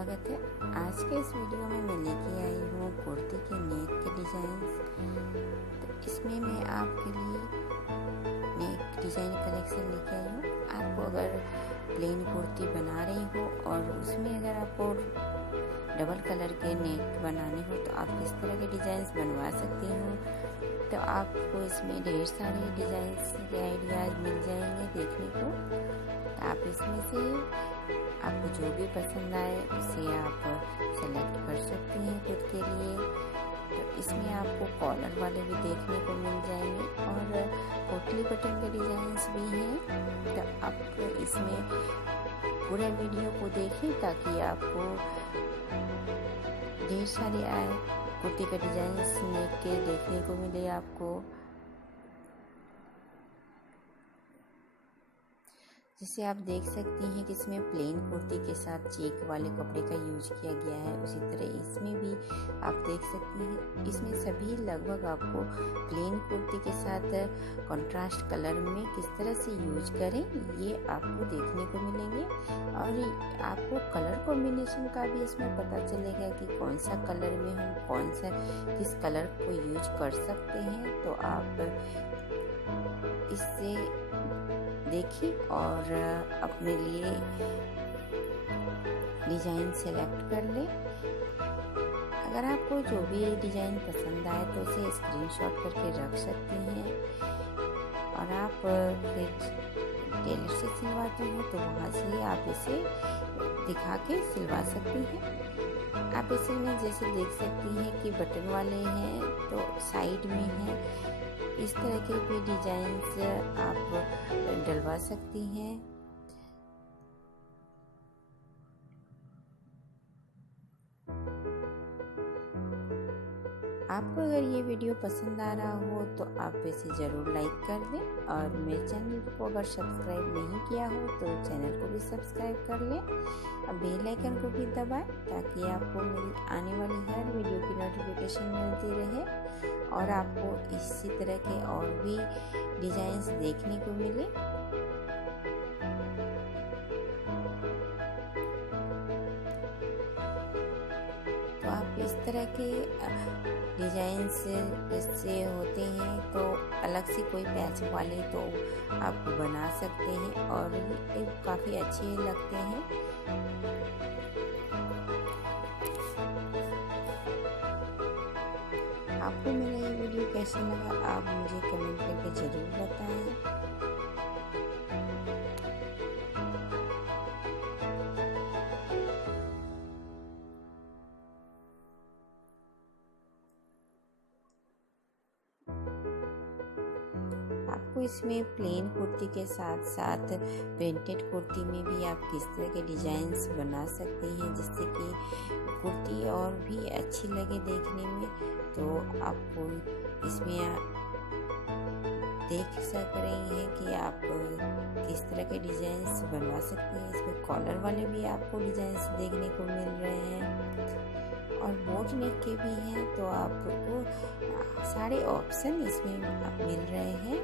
स्वागत है। आज के इस वीडियो में मैं लेके आई हूँ कुर्ती के नेक के डिज़ाइंस। तो इसमें मैं आपके लिए नेक डिज़ाइन कलेक्शन लेके आई हूँ। आपको अगर प्लेन कुर्ती बना रही हो और उसमें अगर आपको डबल कलर के नेक बनाने हो तो आप इस तरह के डिज़ाइंस बनवा सकती हो। तो आपको इसमें ढेर सारे डिज़ाइंस के आइडियाज़ मिल जाएंगे देखने को। तो आप इसमें से आपको जो भी पसंद आए उसे आप सेलेक्ट कर सकती हैं खुद के लिए। तो इसमें आपको कॉलर वाले भी देखने को मिल जाएंगे और पोटली बटन के डिज़ाइंस भी हैं। तो आप इसमें पूरे वीडियो को देखें ताकि आपको ढेर सारे कुर्ती के डिज़ाइंस नेक के देखने को मिले आपको। जिसे आप देख सकती हैं कि इसमें प्लेन कुर्ती के साथ चेक वाले कपड़े का यूज किया गया है। उसी तरह इसमें भी आप देख सकती हैं, इसमें सभी लगभग आपको प्लेन कुर्ती के साथ कंट्रास्ट कलर में किस तरह से यूज करें ये आपको देखने को मिलेंगे। और आपको कलर कॉम्बिनेशन का भी इसमें पता चलेगा कि कौन सा कलर में हम किस कलर को यूज कर सकते हैं। तो आप इससे देखिए और अपने लिए डिज़ाइन सेलेक्ट कर लें। अगर आपको जो भी डिज़ाइन पसंद आए तो उसे स्क्रीनशॉट करके रख सकती हैं और आप फिर टेलर से सिलवाते हो तो वहाँ से आप इसे दिखा के सिलवा सकती हैं। आप इसे में जैसे देख सकती हैं कि बटन वाले हैं तो साइड में है, इस तरह के भी डिज़ाइंस आप डलवा सकती हैं। आपको अगर ये वीडियो पसंद आ रहा हो तो आप इसे ज़रूर लाइक कर दें और मेरे चैनल को अगर सब्सक्राइब नहीं किया हो तो चैनल को भी सब्सक्राइब कर लें। अब बेल आइकन को भी दबाएं ताकि आपको मेरी आने वाली हर वीडियो की नोटिफिकेशन मिलती रहे और आपको इसी तरह के और भी डिज़ाइंस देखने को मिले। तो आप इस तरह के डिज़ाइंस जैसे होते हैं तो अलग से कोई पैच वाले तो आप बना सकते हैं और ये काफ़ी अच्छे लगते हैं। आपको मेरा ये वीडियो कैसा लगा आप मुझे कमेंट करके ज़रूर बताएं। आपको इसमें प्लेन कुर्ती के साथ साथ प्रिंटेड कुर्ती में भी आप किस तरह के डिज़ाइंस बना सकते हैं जिससे कि कुर्ती और भी अच्छी लगे देखने में। तो आपको इसमें देख सक रही हैं कि आप किस तरह के डिज़ाइंस बनवा सकते हैं। इसमें कॉलर वाले भी आपको डिज़ाइंस देखने को मिल रहे हैं और बोट नेक के भी हैं। तो आपको सारे ऑप्शन इसमें मिल रहे हैं।